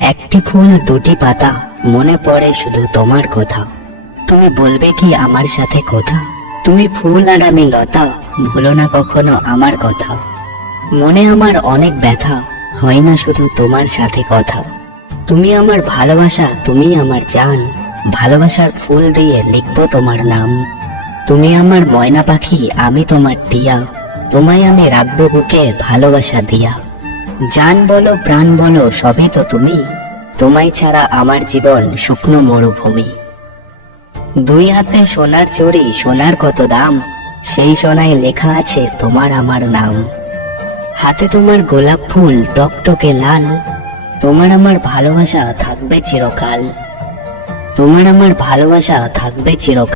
একটি ফুল দুটি পাতা, মনে পড়ে শুধু তোমার কথা। তুমি বলবে কি আমার সাথে কথা? তুমি ফুল আর আমি লতা, ভুলো না কখনো আমার কথা। মনে আমার অনেক ব্যথা, হয় না শুধু তোমার সাথে কথা। তুমি আমার ভালোবাসা, তুমি আমার জান, ভালোবাসার ফুল দিয়ে লিখবো তোমার নাম। তুমি আমার ময়না পাখি, আমি তোমার টিয়া, তোমায় আমি রাখবো বুকে ভালোবাসা দিয়া। জান বলো প্রাণ বলো সবই তো তুমি, তোমায় ছাড়া আমার জীবন শুকনো মরুভূমি। দুই হাতে সোনার চড়ি, সোনার কত দাম, সেই সোনায় লেখা আছে তোমার আমার নাম। হাতে তোমার গোলাপ ফুল টকটকে লাল, তোমার আমার ভালোবাসা থাকবে চিরকাল। তোমার আমার ভালোবাসা থাকবে চিরকাল।